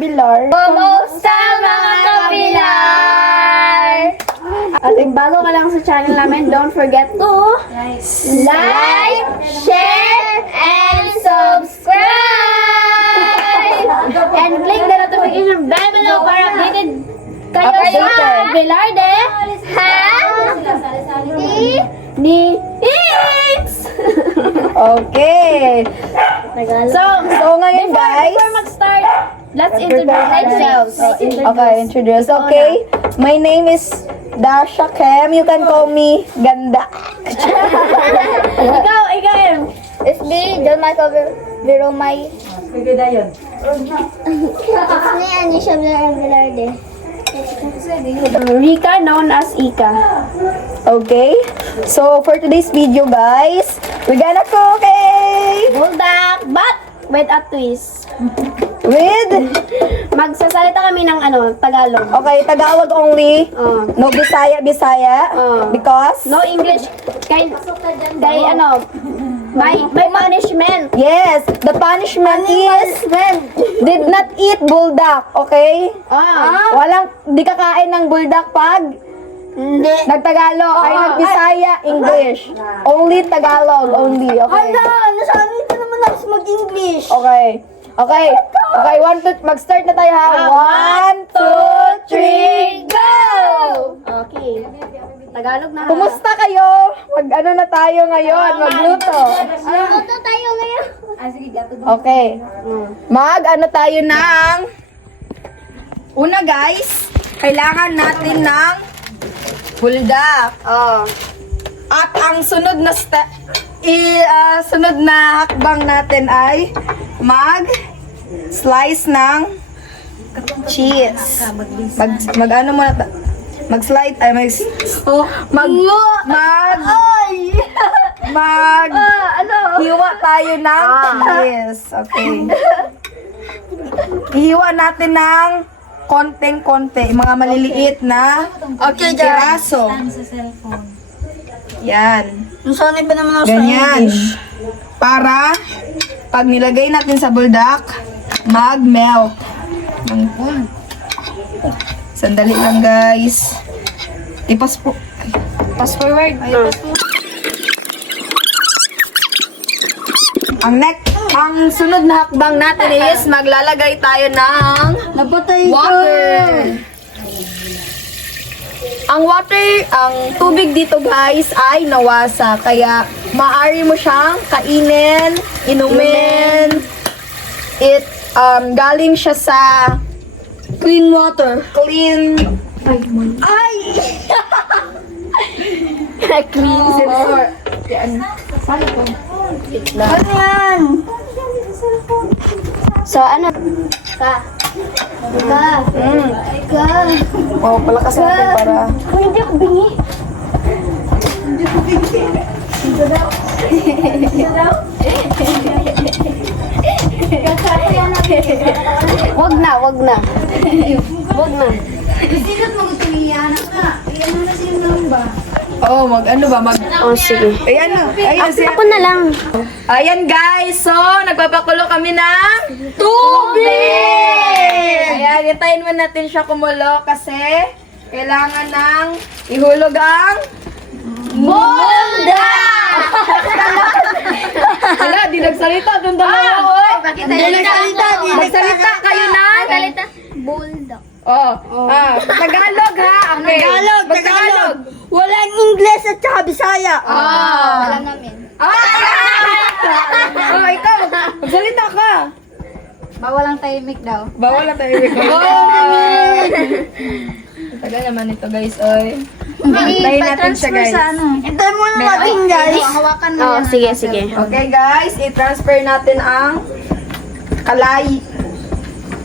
kabilar. Kumusta mga kabilar? At kung bago ka lang sa channel namin, don't forget to Like, share, and subscribe! and click the notification bell below para updated kayo sa Bilarde Ha? ni X! Okay. So ngayon guys, before mag-start, let's introduce ourselves. okay, introduce. Okay, my name is Dasha Kem. You can call me Ganda. Ikaw, It's me, John Michael Viromay. It's me, Anisha Velarde. Rika, known as Ika. Okay, so for today's video guys, we're gonna cook Buldak, but with a twist. with, Magsasalita kami ng Tagalog. okay, Tagalog only. Oh. No Bisaya, Oh. because, No English. Kay may punishment. yes, the punishment is, did not eat buldak, okay? Ah. Di kakain ng buldak pag Hindi. nagtagalog, ay nagbisaya, English. Only Tagalog, only, okay? Nasanay ka naman ako mag-English. Okay. Okay, mag-start na tayo ha. 1, 2, 3, go! Okay. Tagalog na. Kumusta kayo? Mag-ano na tayo ngayon? Magluto. Ano tayo ngayon? Okay. Mag-ano tayo ng... Una guys, kailangan natin ng buldak. Oh. At ang sunod na sunod na hakbang natin ay mag-slice ng cheese. Mag-ano muna mag-slide ay hiwa tayo ng cheese. Okay. Hiwa natin ng konting-konti, mga maliliit na piraso. Yan. Nasanay pa naman ako Ganyan. Para pag nilagay natin sa buldak, mag-melt. Sandali lang guys. Pass forward. Ang sunod na hakbang natin is maglalagay tayo ng water. Ang tubig dito guys ay nawasa. Kaya maaari mo siyang kainin, inumin. Galing siya sa clean water. clean. Clean. Ano yan? So, ano? Ka. Oh, palakas natin para... Uy, hindi ako bingi. Wag na. Wag na. Oh, mag-ano ba? Oh, sige. Ayan Ako na lang. Ayan guys, so nagpapakulo kami ng tubig! Ayan, hintayin mo natin siya kumulo kasi kailangan ng ihulog ang bulda! Wala, di nagsalita doon dalawa. Magsalita kayo na. Bulldog. Tagalog ha. Okay. Tagalog. Walang English at saka Bisaya. Ah. Alam namin. Ikaw. Magsalita ka. Bawal ang tahimik daw. Bawal na tayo. Tagal naman ito guys, oy. Tayo natin siya guys. Ito muna natin guys. Hawakan mo. Oh, sige. Okay guys, i-transfer natin ang kalay.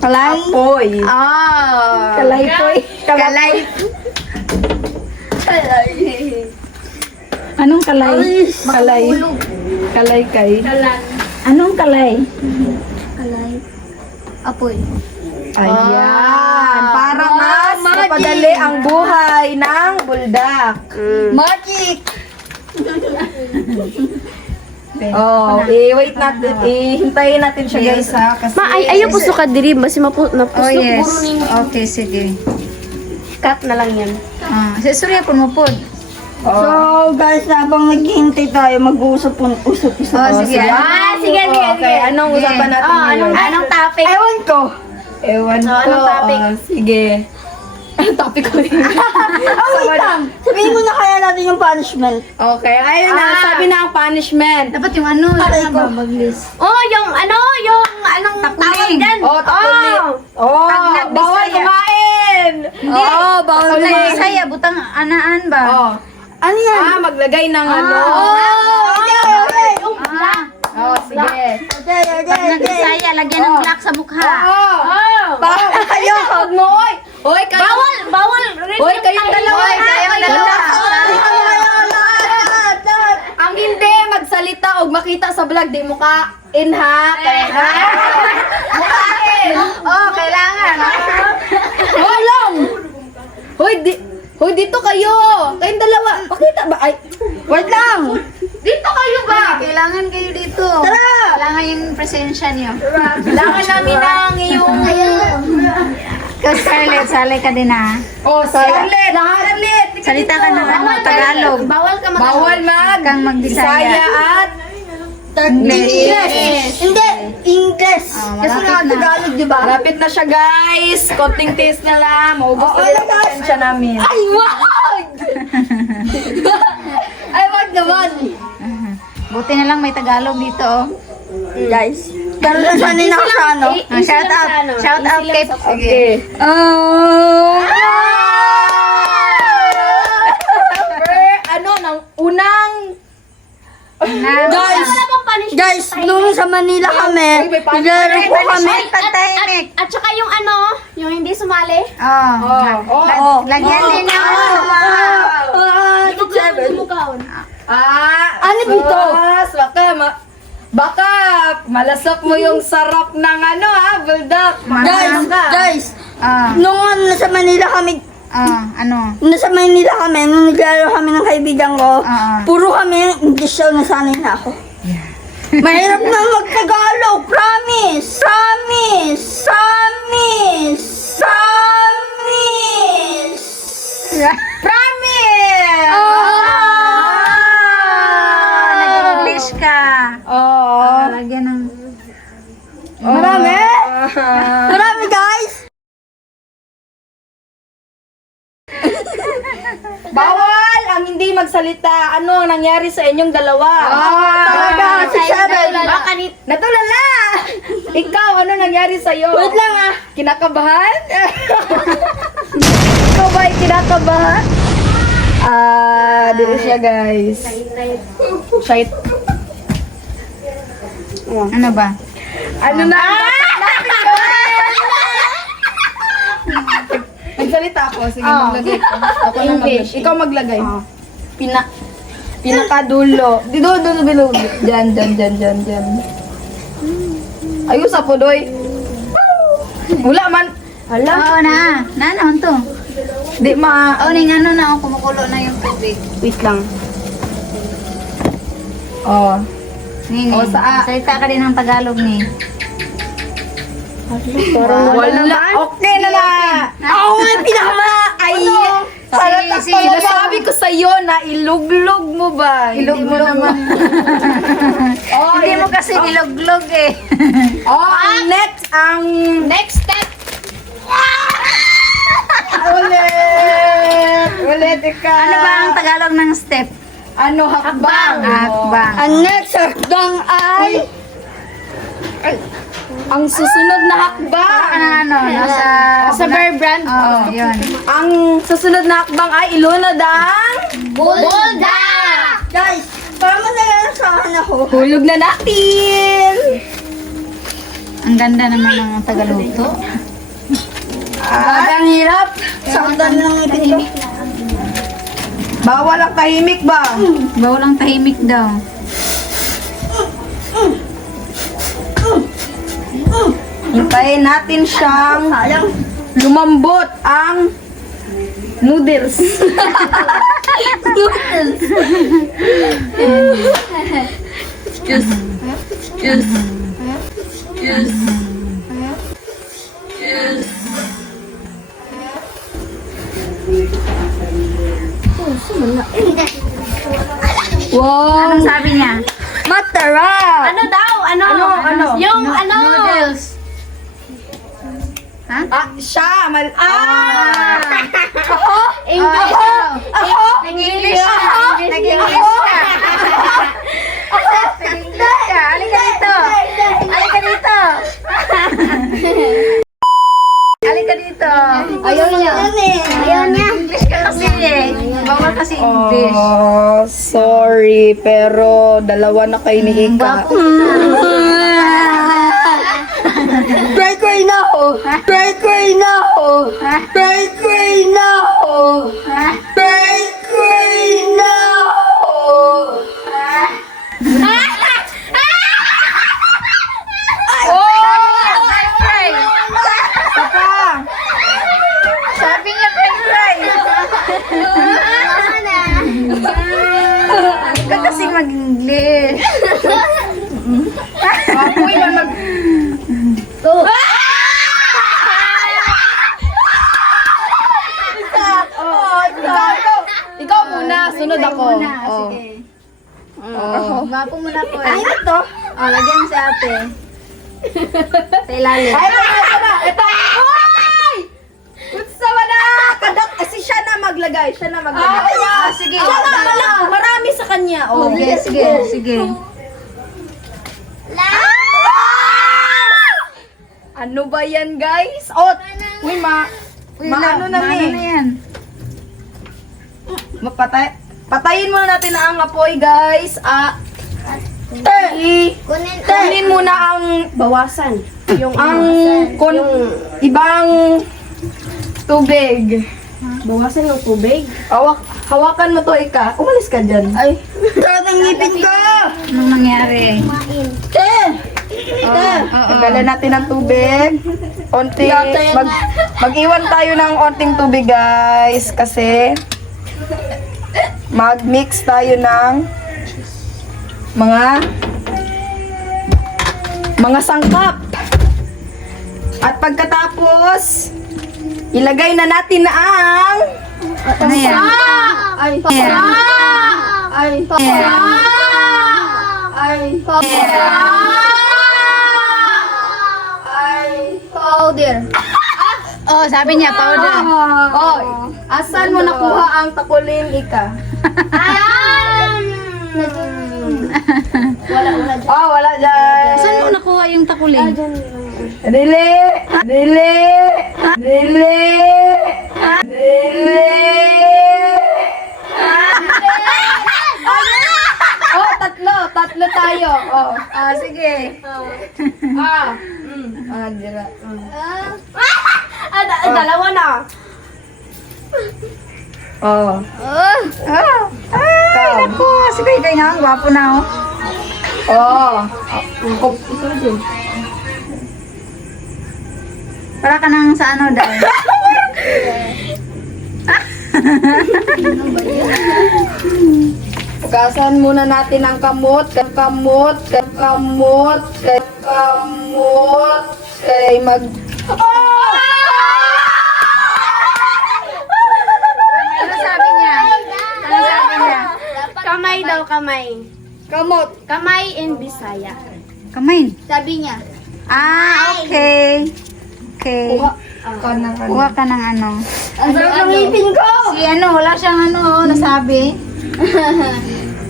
Apoy. Kalay poy. Anong kalay? Kalay kay? Anong kalay? Kalay. Apoy. Ayan. Para mas mapadali ang buhay ng buldak. Magic! Oh, wait natin. Hintayin natin siya guys ha. Kasi Ayaw po suka diri. Basi napusok Oh, yes. guro ni Okay, sige. cut na lang yan. Surya po mo po. So guys, habang naghihintay tayo, mag-uusap po. Usap. Oh, sige. Sige. Okay, anong usapan natin ngayon? Anong topic? Ewan ko. Ewan ko. anong topic? Sige. Anong topic ko rin? Wait lang. Sabihin mo na kaya natin yung punishment. Okay, ayun na. Sabi na ang punishment. Dapat yung ano, babaglis. Yung anong tawag dyan? Oh, takulit. Oh, bawal kumain. Oh, bawal kumain. Saya, butang anaan ba? Oh. Ano yan? Maglagay ng ano. Oh, sige. Nagsaya, lagyan ng black sa mukha. Oh. Bawal kayo. Huwag mo, oy. Oy, kayo. Bawal. Oy, kayong dalawa. Oy, kayong dalawa. Ang hindi magsalita o makita sa vlog, di mo ka in ha. Mukhain. Oh, kailangan. Hoy, lang. Hoy, dito kayo. Kayong dalawa. Pakita ba? Ay, wait lang. Dito kayo ba? Kailangan kayo dito. Kailangan yung presensya niyo. Kailangan namin ang iyong... Kasi Scarlett, salay ka din ha. Oh, Scarlett. Salita ka ng ano, Tagalog. Bawal ka Bawal Kang Bisaya mag-Bisaya. at English. Hindi, English. Kasi nga malapit na. Tagalog, di ba? Malapit na siya, guys. Konting taste na lang. Maubos na yung pasensya namin. Ay, wag! Ay, wag naman. Buti na lang may Tagalog dito, oh. Guys, pero nasanay na ako sa ano. Shout out. Shout out kay... Okay. Ano, nang unang... Guys, nung sa Manila kami, Uy, may punishment. naglaro po kami. Pagtahimik. At saka yung yung hindi sumali. Oh. Lagyan din ng... Ano dito? Baka malasap mo yung sarap ng ano bulldog. Guys, Ah, nung nasa Manila kami, ano? nung naglaro kami ng kaibigan ko, Ah. puro kami English show, nasanay na ako. Mahirap na mag-Tagalog, promise! Promise! Promise! Promise! Promise! Nag-English ka. Oh. Lagyan ng... Marami? Marami, guys! Bawal ang hindi magsalita. Ano ang nangyari sa inyong dalawa? Talaga, si Sharon. Natulala! Ikaw, ano nangyari sa'yo? Wait lang ah. Kinakabahan? Ikaw ba ay kinakabahan? Dito siya guys. Shite. Ano ba? Ano na? Nagsalita ako. Sige, maglagay ko. Ako na maglagay. Ikaw maglagay. Pinakadulo. Dito, dulo. Diyan. Ayos ako, doy. Wala man. Oo na. Nanon to. Di ma... Oo, ning ano na, kumukulo na yung tubig. Wait lang. Oh. Nini, Oo, salita ka din ng Tagalog ni. Wala. Okay na na. Ako nga yung pinakama! Ay! Sinasabi ko sa'yo na iluglog mo ba? Ilog mo naman. Oh, Hindi mo kasi niluglog eh. ang next step. Ulit ikaw. Ano ba ang Tagalog ng step? Ano, hakbang? Hakbang. Ang next hakbang ay... Ang susunod na hakbang. Ano, nasa... Sa Bear Brand. Oo, yun. Ang susunod na hakbang ay ilunod ang... Bulda! Guys, para manalasahan ako. Hulog na natin. Ang ganda naman ng Tagaluto. Ang hirap. Saktan lang ito. Bawal ang tahimik ba? Bawal ang tahimik daw. Hintayin natin siyang Sayang. lumambot ang noodles. Wow! Anong sabi niya? Masarap! Ano daw? Ano? Yung ano? Noodles. Ha? Siya! English. Nag-English ka. Nag-English ka. Nag-English ka. Halika dito. Halika dito. Halika dito. Ayaw niya. Ayaw niya. English ka kasi eh. Bawal kasi English. Oh, sorry, pero dalawa na kayo ni Ika. Cry na ako! Cry na ako! Cry na ako! Cry na ako! Sabi niya cry. Ikaw kasi mag-English. Ikaw muna, sunod ako. Oh. Gwapo muna po eh. Ano to? Oh, lagyan mo si ate. Sa ilalim. Ay, ito! Ay! Kutsa mo na! Kadak, siya na maglagay. Siya na maglagay. Sige. Siya na, marami sa kanya. Oh. Sige. Ano ba yan, guys? Oh, uy, maano na Maano na yan? Patayin muna natin ang apoy, guys. Kunin muna ang Bawasan. ibang tubig. Bawasan ng tubig. Hawakan mo to, Ika. Umalis ka dyan. Ay. Ang ngipin ko! Anong nangyari? Tagalan natin ng tubig. Mag-iwan tayo ng onting tubig, guys. Kasi mag-mix tayo ng mga sangkap. At pagkatapos, ilagay na natin ang Ano yan? Powder. Oh, sabi niya powder. Asan mo nakuha ang takulin, Ika? Wala dyan. Saan mo nakuha yung takulin? Dili! Oh, tatlo tayo. Oh, sige. Dira. Dalawa na. Oh. Ay, naku. Sige, kayo nga. Gwapo na oh. Oh. Para ka nang sa ano daw. Pagasan muna natin ang kamot. Kay mag... Ano sabi niya? Ano sabi niya? Kamay daw, kamay. Kamot. Kamay in Bisaya. Kamay. Sabi niya. Okay. Okay. Kuha ka ng ano. Ang sarap ng ngipin ko! Si ano, wala siyang ano, nasabi.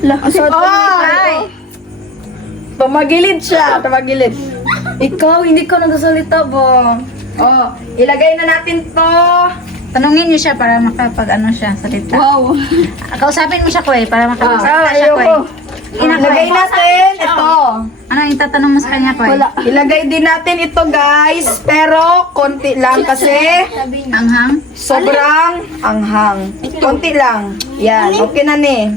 Ay! Tumagilid siya. Ikaw, hindi ka nagsasalita ba? Oh, ilagay na natin to. Tanungin niyo siya para makapag-ano siya, salita. Wow. Kausapin mo siya ko para makapagsalita siya ko ayoko. Ilagay natin ito. Ano yung tatanong mo sa kanya ko Ilagay din natin ito, guys. Pero, konti lang kasi Anghang? sobrang anghang. Konti lang. Yan, okay na ni.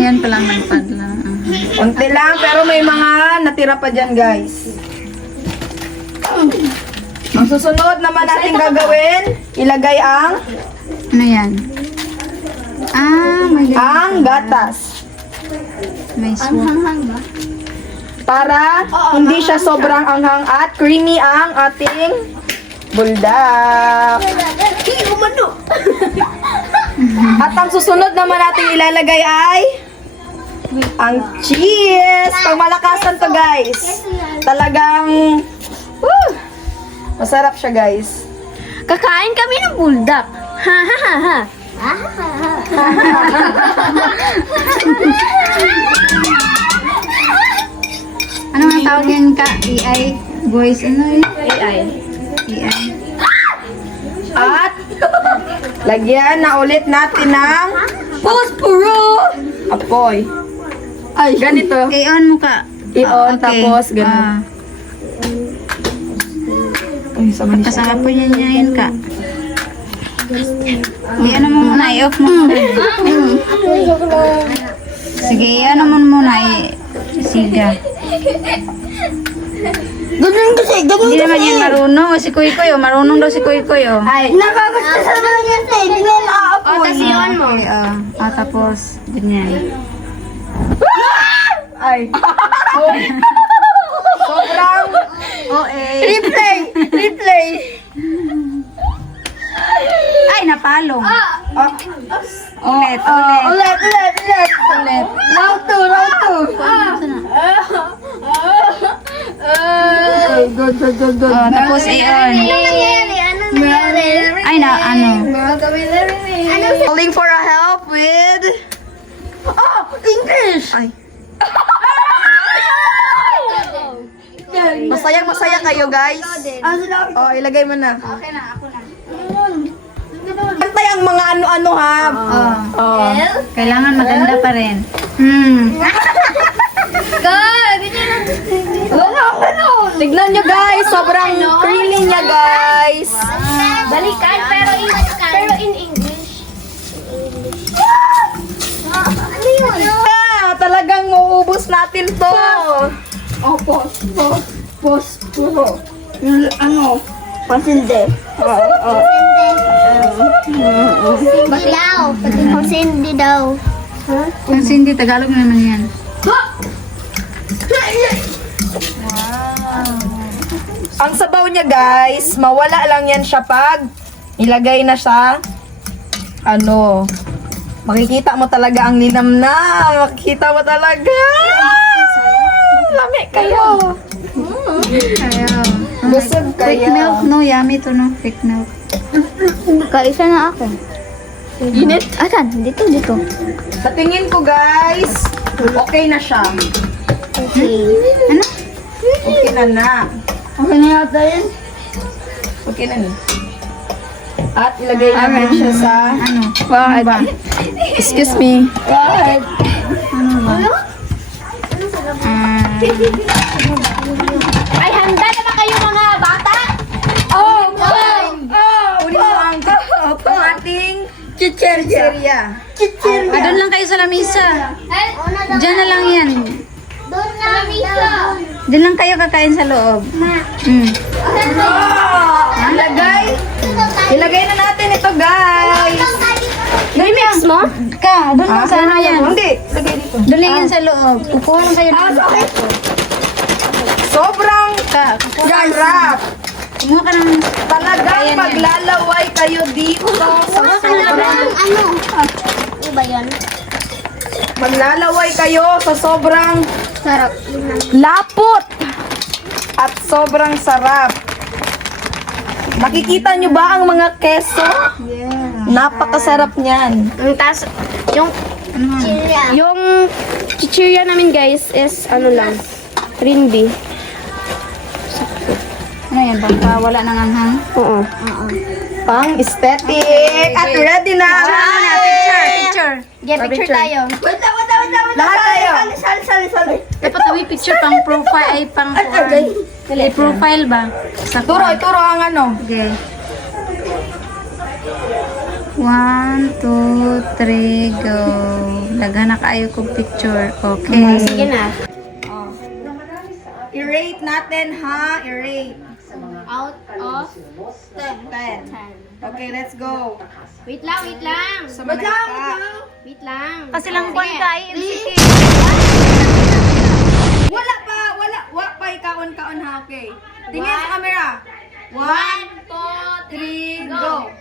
Yan pala may padla. Anghang. Konti lang, pero may mga natira pa dyan, guys. Ang susunod naman natin gagawin, ilagay ang Ano yan? May gatas. may swap. Para hindi siya sobrang anghang at creamy ang ating buldak. At ang susunod naman natin ilalagay ay ang cheese. Pangmalakasan to, guys. Talagang masarap siya, guys. Kakain kami ng buldak. Ha ha ha ha. Ano nga tawag yan ka? AI? Voice ano yun? AI. AI. At lagyan na ulit natin ng posporo. Apoy. Ay, ganito. I-on mo ka. I-on, Okay. tapos ganun. Ay, sama ni siya. Kasapon yan yan ka. I-ano mo muna, i-off mo muna. Sige, i-ano mo muna, siga. Ganun kasi, ganun Hindi naman yan marunong. Si Kuy Kuy, oh. Marunong daw si Kuy Kuy, oh. Ay, Nakakasta sa naman yan eh. Hindi nga naaapoy. O, tas i-on mo. Okay, tapos, ganyan. ay. Sobrang replay. Ay, napalong. Ah, Ulit. ulit. Round 2. Good. Oh, tapos i-on. Ay, ano? Calling for a help with English. Ay. Masaya kayo, guys. Oh, ilagay mo na. Okay na, ako na. Pantay ang mga ano-ano, ha. Oh. Kailangan maganda pa rin. Tignan nyo, guys. Sobrang creamy niya, guys. Balikan, pero in English. Talagang mauubos natin to. Oh, posporo. Yung ano, pansinde. Hindi daw. Ang hindi, Tagalog naman yan. Ang sabaw niya, guys, mawala lang yan siya pag ilagay na sa ano. Makikita mo talaga ang linam na. Makikita mo talaga. Lami kayo. Busog Fake kayo. milk, no? Yummy to, no? Fake milk. Kaisa na ako. Init. Asan? Dito. Sa tingin ko, guys, okay na siya. Ano? Okay na. Okay na yata yun. Okay na. At ilagay namin siya sa... Ano? Bakit? Excuse me. Bakit? Ay, handa na ba kayo mga bata? Kunin mo ang ating chicherya. Doon lang kayo sa lamisa. Diyan na lang yan. Doon na dito. Diyan lang kayo kakain sa loob. Ilagay na natin ito, guys. Mix mo? Ka, doon lang sa ano yan. Hindi. Lagay dito. Doon lang yan sa loob. Kukuha lang kayo. Sobrang sarap. Kumuha ka ng... Talagang maglalaway kayo dito sa sobrang... Ano ba yan? Maglalaway kayo sa sobrang Sarap. lapot at sobrang sarap. Nakikita nyo ba ang mga keso? Napakasarap niyan. Ang taas, yung chichirya namin guys is ano lang, rinbi. Ano yan? Baka wala nang anghang? Oo. Pang aesthetic. At ready na. Picture. Picture tayo. Wait. Lahat tayo. Sali. Dapat tawi picture pang profile ay pang profile ba? Sa Ituro ang ano. Okay. 1, 2, 3, go. Daghan na kayo kong picture. Okay. Sige na. I-rate natin, ha? I-rate. Out of 10. Okay, let's go. Wait lang. Sa manaka. Wait lang. Kasi lang buwan ka, Wala pa kaon ha, okay. Tingin sa camera. 1, 2, 3, go.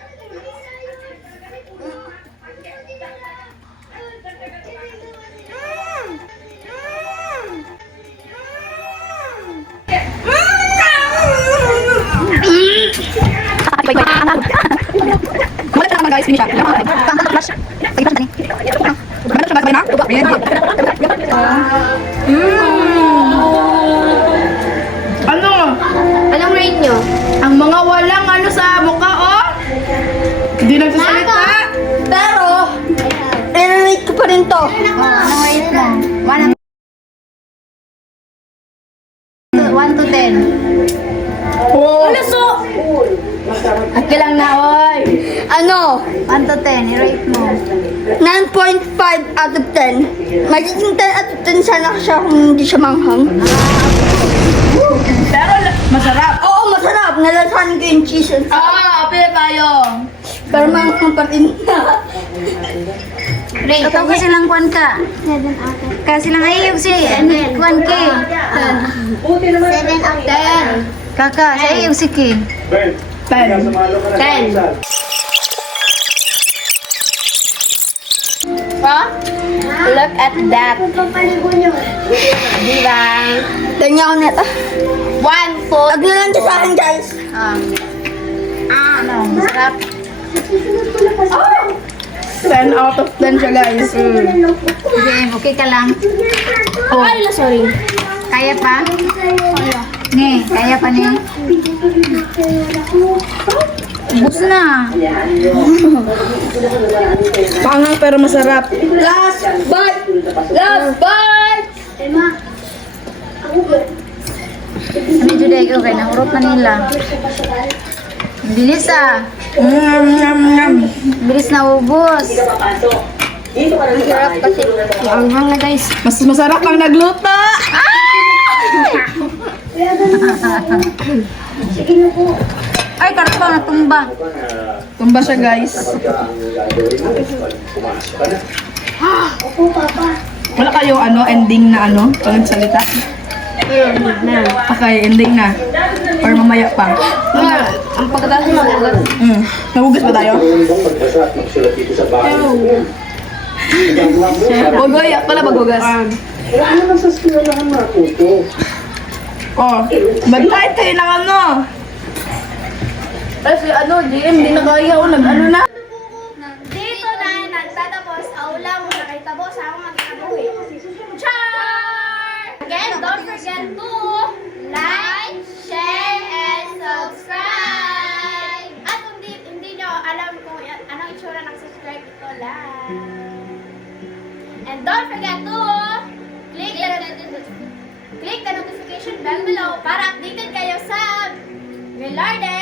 Kumalat na naman guys, finish up. Ano? Anong rate nyo? Ang mga walang ano sa mukha, oh. Hindi nagsasalita. Pero, i-rate ko pa rin to. Anong rate mo? 1 to 10. Oh. Aki lang na, oy. Ano? 1 to 10, i-rate mo. 9.5 out of 10. Magiging 10 out of 10 sana siya kung hindi siya manghang. Pero masarap. Oo, masarap. Nalasahan ko yung cheese and sauce. Apil tayo. Pero manghang pa rin. Ikaw kasi lang kwan ka. Kasi lang ay yung si kwan ki. 7 out of 10. Kaka, sa yung si ki. 10. 10. Look at that. Diba? Ganyan ako neta. 1 foot. Huwag na lang siya sa akin, guys. Ano, masarap. 10 out of 10 siya, guys. Game, okay ka lang. Ay, sorry. Kaya pa? Ni, kaya pa ni? Bus na. Pangang pero masarap. Last bite! Last bite! Medyo dahil okay, nahurot na nila. Ang bilis ah. Bilis na ubos. Sarap kasi. Ang hanga guys. Mas masarap ang nagluto. Ay, karpa na tumba. Tumba siya, guys. Wala kayong ano, ending na ano, pag nagsalita? Okay, ending na. Or mamaya pa. Ang pagkatapos magugas. Nagugas ba tayo? Bogoy, pala bagugas. Oh, mag-light kayo ng ano. Kasi ano, hindi na kaya ako nag-ano na. Dito na nagtatapos ang ulam mo na kay Tabos ako magkakabuhi. Char! Again, don't forget to like, share, and subscribe! At kung hindi nyo alam kung anong itsura ng subscribe, ito lang. And don't forget to click the notification bell below para updated kayo sa Relarden